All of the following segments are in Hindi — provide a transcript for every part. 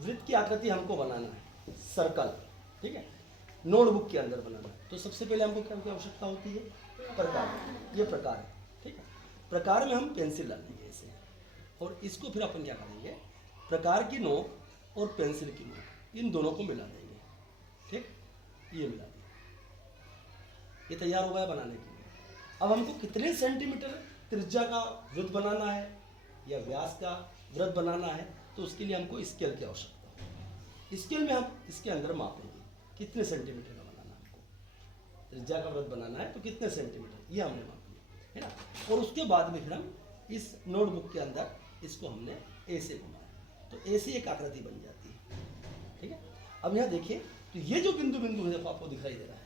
वृत्त की आकृति हमको बनाना है, सर्कल, ठीक है, नोटबुक के अंदर बनाना है। तो सबसे पहले हमको क्या की आवश्यकता होती है? प्रकार। ये प्रकार है, ठीक है। प्रकार में हम पेंसिल डालेंगे ऐसे, और इसको फिर अपन क्या करेंगे, प्रकार की नोक और पेंसिल की नोक इन दोनों को मिला देंगे, ठीक। ये मिला दिया, ये तैयार हो गया बनाने के लिए। अब हमको कितने सेंटीमीटर त्रिज्या का वृत्त बनाना है या व्यास का वृत्त बनाना है, तो उसके लिए हमको स्केल की आवश्यकता है। स्केल में हम इसके अंदर मापेंगे कितने सेंटीमीटर का बनाना है हमको, त्रिज्या का वृत्त बनाना है तो कितने सेंटीमीटर, ये हमने माप लिया, है ना। और उसके बाद में फिर हम इस नोटबुक के अंदर इसको हमने ऐसे घुमाया, तो ऐसे एक आकृति बन जाती है, ठीक है। अब यहाँ देखिए, तो ये जो बिंदु बिंदु है देखो आपको दिखाई दे रहा है,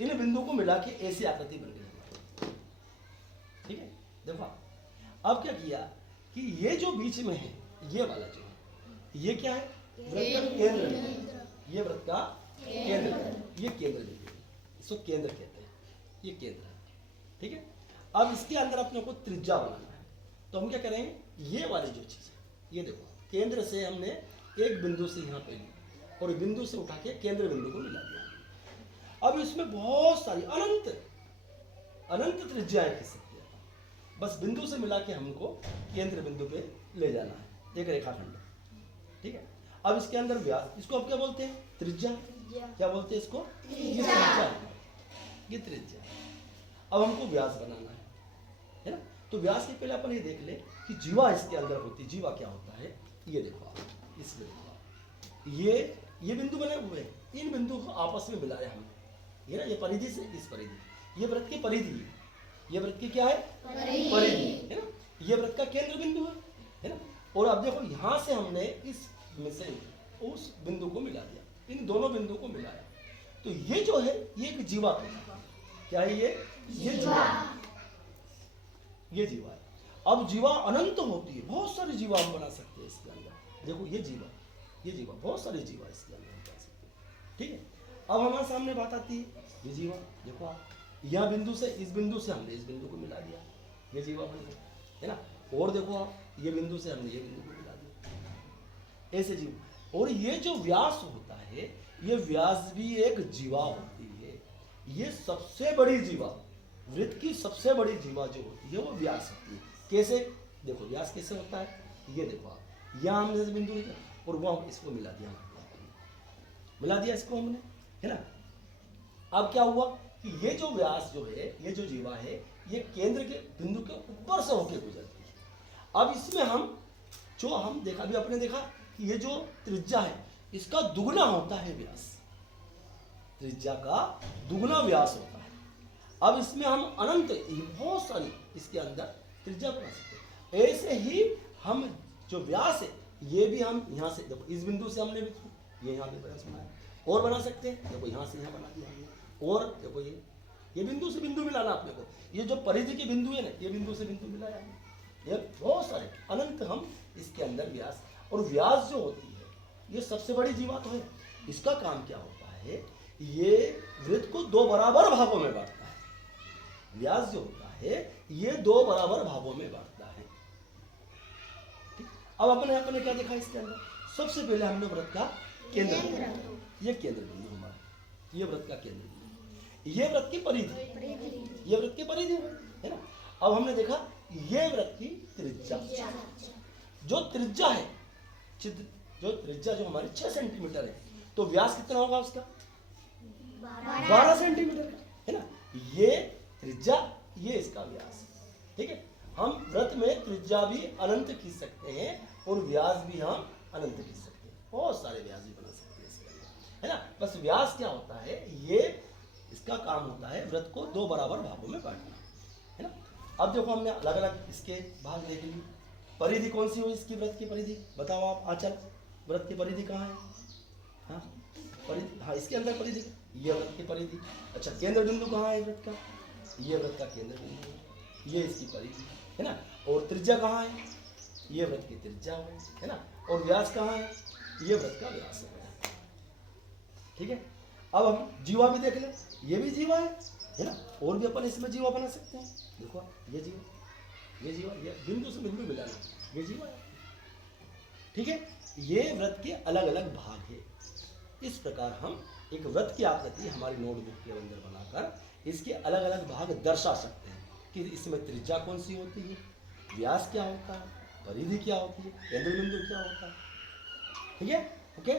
इन बिंदु को मिला के ऐसी आकृति बन गई हमारी, ठीक है। देखो अब क्या किया कि ये जो बीच में है, ये वाला जो है, ये क्या है? वृत्त का केंद्र, ये वृत्त का केंद्र, ये केंद्र बिंदु है, इसको केंद्र कहते हैं, ये केंद्र है, ठीक है। अब इसके अंदर अपने को त्रिज्या बनाना है, तो हम क्या करेंगे, ये वाली जो चीज है, ये देखो केंद्र से हमने एक बिंदु से यहाँ पे ली और बिंदु से उठा के केंद्र बिंदु को मिला दिया। अब इसमें बहुत सारी अनंत अनंत त्रिज्याएं खींच सकती है, बस बिंदु से मिला के हमको केंद्र बिंदु पे ले जाना है, एक रेखाखंड, ठीक है। अब इसके अंदर व्यास, इसको अब क्या बोलते हैं? त्रिज्या। क्या बोलते हैं इसको? ये त्रिज्या, ये त्रिज्या। अब हमको व्यास बनाना है ना। तो व्यास के पहले अपन ये देख ले कि जीवा इसके अंदर होती है। जीवा क्या होता है, ये देखो आप, इसमें देखो आप, ये बिंदु बने हुए हैं, इन बिंदु को आपस में मिलाया हमने, ये ना, ये परिधि से इस परिधि, ये वृत्त की परिधि है, ये वृत्त की क्या है? परिधि, है ना। ये वृत्त का केंद्र बिंदु है ना। और अब देखो यहाँ से हमने इस में से उस बिंदु को मिला दिया, इन दोनों बिंदु को मिलाया, तो ये जो है ये एक जीवा है। क्या है ये जीवा, ये जीवा है। अब जीवा अनंत होती है, बहुत सारी जीवा हम बना सकते हैं इसके अंदर। देखो ये जीवा, बहुत सारी जीवा इसके अंदर हम बना सकते हैं, ठीक है। अब हमारे सामने बात आती है, ये जीवा देखो आप, यह बिंदु से इस बिंदु से हमने इस बिंदु को मिला दिया, ये जीवा बन गया, है ना। और देखो आप, ये बिंदु से हमने ये बिंदु को मिला दिया, ऐसे जीव। और ये जो व्यास होता है, ये व्यास भी एक जीवा होती है। ये सबसे बड़ी जीवा, वृत्त की सबसे बड़ी जीवा जो होती है वो व्यास होती है। कैसे? देखो व्यास कैसे होता है, ये देखो आप, यहाँ हमने बिंदु लिया और वहाँ इसको मिला दिया इसको हमने, है ना। अब क्या हुआ कि ये जो व्यास जो है, ये जो जीवा है, ये केंद्र के बिंदु के ऊपर से होकर गुजरती है। अब इसमें हम देखा, अभी आपने देखा कि ये जो त्रिज्या है इसका दुगना होता है व्यास, त्रिज्या का दुगना व्यास होता है। अब इसमें हम अनंत बहुत सारी इसके अंदर त्रिज्या बना सकते हैं। ऐसे ही हम जो व्यास है ये भी हम यहाँ से देखो, इस बिंदु से हमने भी ये यहाँ पे व्यास बनाया, और बना सकते हैं, देखो यहाँ से यहाँ बना दिया हमने, और देखो ये बिंदु से बिंदु मिलाना अपने को, ये जो परिधि के बिंदु है ना, ये बिंदु से बिंदु मिलाया है, ये बहुत सारे अनंत हम इसके अंदर व्यास। और व्यास जो होती है ये सबसे बड़ी जीवा तो है, इसका काम क्या होता है, ये वृत्त को दो बराबर भागों में बांटता है। व्यास जो होता है ये दो बराबर भागों में बांटता है, ठीक। अब अपने क्या देखा इसके अंदर, सबसे पहले हमने वृत्त का केंद्र, ये केंद्र बिंदु हमारा, ये वृत्त का केंद्र बिंदु, ये वृत्त की परिधि, ये वृत्त की परिधि है ना। अब हमने देखा ये वृत्त की त्रिज्या, जो त्रिज्या है, जो त्रिज्या जो हमारी 6 सेंटीमीटर है, तो व्यास कितना होगा उसका? 12 सेंटीमीटर है ना। ये त्रिज्या, ये इसका व्यास, ठीक है। हम वृत्त में त्रिज्या भी अनंत खींच सकते हैं और व्यास भी हम अनंत खींच सकते हैं, बहुत सारे व्यास भी बना सकते हैं इसके अंदर, है ना। बस व्यास क्या होता है, ये इसका काम होता है वृत्त को दो बराबर भागों में बांटना, है ना। अब देखो हमने अलग अलग इसके भाग देख लिए। परिधि कौन सी हो इसकी, वृत्त की परिधि बताओ आप, आंचल वृत्त की परिधि कहाँ है? हाँ परिधि, हाँ इसके अंदर परिधि, ये वृत्त की परिधि। अच्छा केंद्र बिंदु कहाँ है वृत्त का? ये वृत्त का केंद्र बिंदु है, ये इसकी परिधि है ना। और त्रिज्या कहाँ है? ये वृत्त की त्रिज्या है ना। और व्यास कहाँ है? ये वृत्त का व्यास है, ठीक है। अब हम जीवा भी देख ले, ये भी जीवा है ना। और भी अपन इसमें जीवा बना सकते हैं, देखो ये जीवा, ये बिंदु से बिंदु मिलाना, ये जीवा है, ठीक है, ये वृत्त के अलग अलग भाग है। इस प्रकार हम एक वृत्त की आकृति हमारी नोटबुक के अंदर बनाकर इसके अलग अलग भाग दर्शा सकते हैं कि इसमें त्रिज्या कौन सी होती है, व्यास क्या होता है, परिधि क्या होती है, केंद्र बिंदु क्या होता है। ठीक है, ओके।